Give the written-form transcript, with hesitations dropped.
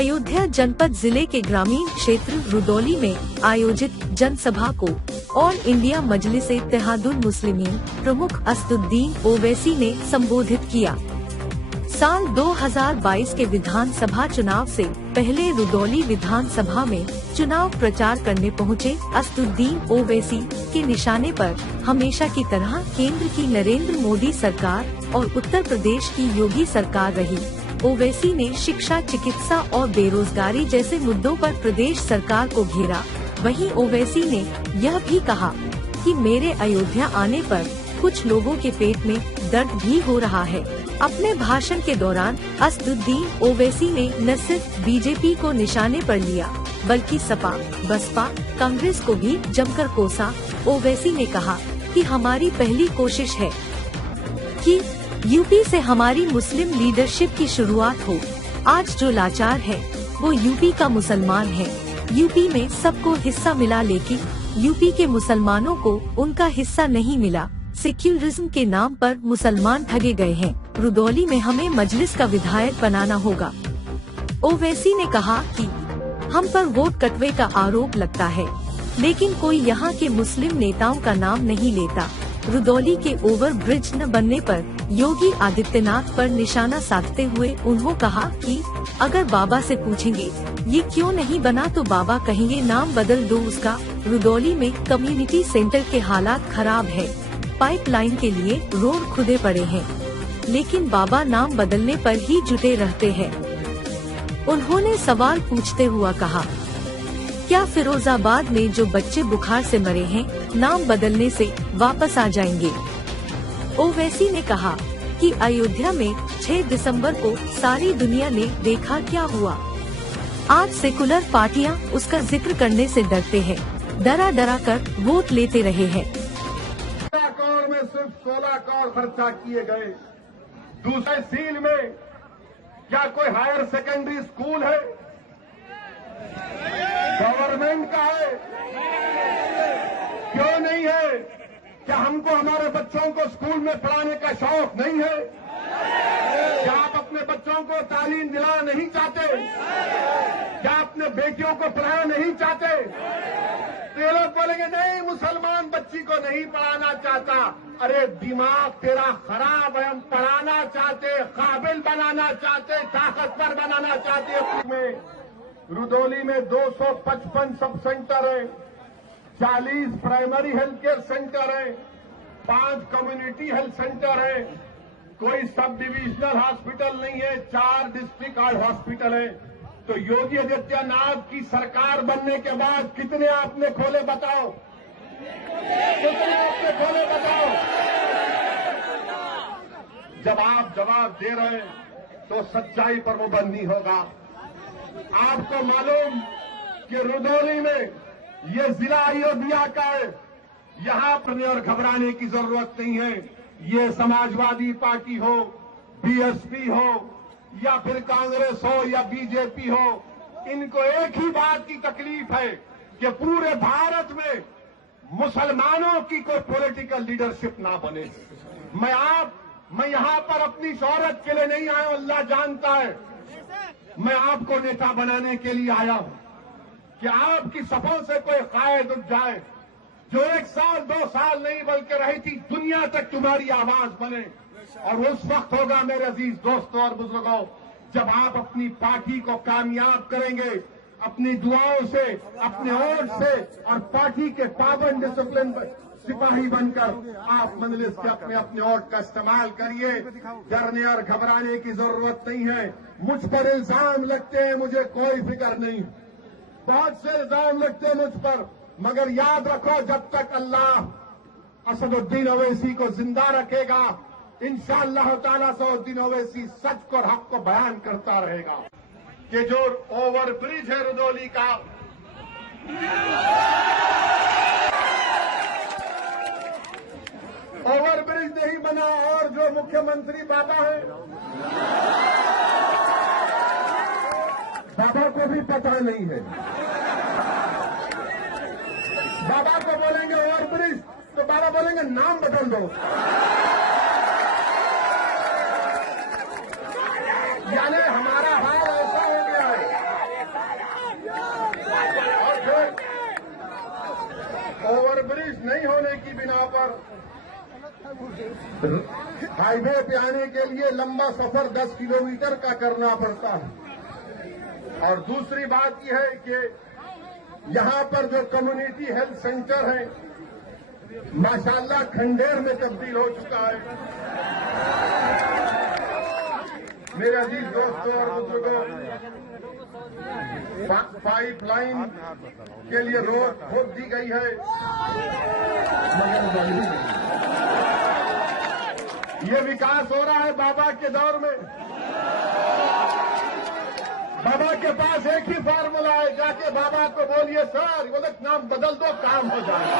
अयोध्या जनपद जिले के ग्रामीण क्षेत्र रुदौली में आयोजित जनसभा को ऑल इंडिया मजलिस-ए-इत्तेहादुल मुस्लिमीन प्रमुख असदुद्दीन ओवैसी ने संबोधित किया। साल 2022 के विधानसभा चुनाव से पहले रुदौली विधानसभा में चुनाव प्रचार करने पहुंचे असदुद्दीन ओवैसी के निशाने पर हमेशा की तरह केंद्र की नरेंद्र मोदी सरकार और उत्तर प्रदेश की योगी सरकार रही। ओवैसी ने शिक्षा, चिकित्सा और बेरोजगारी जैसे मुद्दों पर प्रदेश सरकार को घेरा। वहीं ओवैसी ने यह भी कहा कि मेरे अयोध्या आने पर कुछ लोगों के पेट में दर्द भी हो रहा है। अपने भाषण के दौरान असदुद्दीन ओवैसी ने न सिर्फ बीजेपी को निशाने पर लिया बल्कि सपा, बसपा, कांग्रेस को भी जमकर कोसा। ओवैसी ने कहा कि हमारी पहली कोशिश है कि यूपी से हमारी मुस्लिम लीडरशिप की शुरुआत हो। आज जो लाचार है वो यूपी का मुसलमान है। यूपी में सबको हिस्सा मिला लेकिन यूपी के मुसलमानों को उनका हिस्सा नहीं मिला। सेक्युलरिज्म के नाम पर मुसलमान ठगे गए हैं। रुदौली में हमें मजलिस का विधायक बनाना होगा। ओवैसी ने कहा कि हम पर वोट कटवे का आरोप लगता है लेकिन कोई यहाँ के मुस्लिम नेताओं का नाम नहीं लेता। रुदौली के ओवर ब्रिज न बनने पर योगी आदित्यनाथ पर निशाना साधते हुए उन्होंने कहा कि अगर बाबा से पूछेंगे ये क्यों नहीं बना तो बाबा कहेंगे नाम बदल दो उसका। रुदौली में कम्युनिटी सेंटर के हालात खराब है। पाइपलाइन के लिए रोड खुदे पड़े हैं लेकिन बाबा नाम बदलने पर ही जुटे रहते हैं। उन्होंने सवाल पूछते हुआ कहा, क्या फिरोजाबाद में जो बच्चे बुखार से मरे हैं नाम बदलने से वापस आ जाएंगे? ओवैसी ने कहा कि अयोध्या में 6 दिसंबर को सारी दुनिया ने देखा क्या हुआ। आज सेकुलर पार्टियां उसका जिक्र करने से डरते हैं, डरा डरा कर वोट लेते रहे हैं। 16 करोड़ में सिर्फ 16 करोड़ खर्चा किए गए। दूसरे सील में क्या कोई हायर सेकेंडरी स्कूल है? गवर्नमेंट का है? क्यों नहीं है? क्या हमको हमारे बच्चों को स्कूल में पढ़ाने का शौक नहीं है? क्या आप अपने बच्चों को तालीम दिलाना नहीं चाहते? क्या अपने बेटियों को पढ़ाना नहीं चाहते? तो ये लोग बोलेंगे नहीं मुसलमान बच्ची को नहीं पढ़ाना चाहता। अरे दिमाग तेरा खराब है। हम पढ़ाना चाहते, काबिल बनाना चाहते, ताकतवर बनाना चाहते। में रुदौली में 255 सब सेंटर है, 40 प्राइमरी हेल्थ केयर सेंटर है, 5 कम्युनिटी हेल्थ सेंटर है, कोई सब डिविजनल हॉस्पिटल नहीं है, 4 डिस्ट्रिक्ट हॉस्पिटल है। तो योगी आदित्यनाथ की सरकार बनने के बाद कितने आपने खोले बताओ? कितने आपने खोले बताओ? जब आप जवाब दे रहे हैं तो सच्चाई पर पाबंदी होगा। आपको मालूम कि रुदौली में ये जिला अयोध्या का है। यहां पर और घबराने की जरूरत नहीं है। ये समाजवादी पार्टी हो, बीएसपी हो या फिर कांग्रेस हो या बीजेपी हो, इनको एक ही बात की तकलीफ है कि पूरे भारत में मुसलमानों की कोई पॉलिटिकल लीडरशिप ना बने। मैं यहां पर अपनी शोहरत के लिए नहीं आया हूं, अल्लाह जानता है। मैं आपको नेता बनाने के लिए आया हूं कि आपकी सफों से कोई कायद उठ जाए जो 1 साल 2 साल नहीं बल्कि रही थी दुनिया तक तुम्हारी आवाज बने। और उस वक्त होगा मेरे अजीज दोस्तों और बुजुर्गों जब आप अपनी पार्टी को कामयाब करेंगे, अपनी दुआओं से, अपने वोट से और पार्टी के पाबंद डिसिप्लिन सिपाही बनकर आप मजलिस के अपने वोट का इस्तेमाल करिए। डरने और घबराने की जरूरत नहीं है। मुझ पर इल्जाम लगते हैं, मुझे कोई फिक्र नहीं। बहुत से इल्जाम लगते हैं मुझ पर, मगर याद रखो जब तक अल्लाह असदुद्दीन ओवैसी को जिंदा रखेगा इंशाअल्लाह ताला असदुद्दीन ओवैसी सच को और हक को बयान करता रहेगा। कि जो ओवर ब्रिज है रुदौली का, ओवर ब्रिज नहीं बना और जो मुख्यमंत्री बाबा है, बाबा को भी पता नहीं है। बाबा को बोलेंगे ओवर ब्रिज तो बाबा बोलेंगे नाम बदल दो। यानी हमारा हाल ऐसा हो गया है हाईवे पे आने के लिए लंबा सफर 10 किलोमीटर का करना पड़ता है। और दूसरी बात यह है कि यहां पर जो कम्युनिटी हेल्थ सेंटर है माशाल्लाह खंडेर में तब्दील हो चुका है। मेरे अजीज दोस्तों और बुजुर्गों, पाइपलाइन के लिए रोड खोद दी गई है, ये विकास हो रहा है बाबा के दौर में। बाबा के पास एक ही फार्मूला है, जाके बाबा को बोलिए सर, बोले नाम बदल दो, काम हो जाएगा।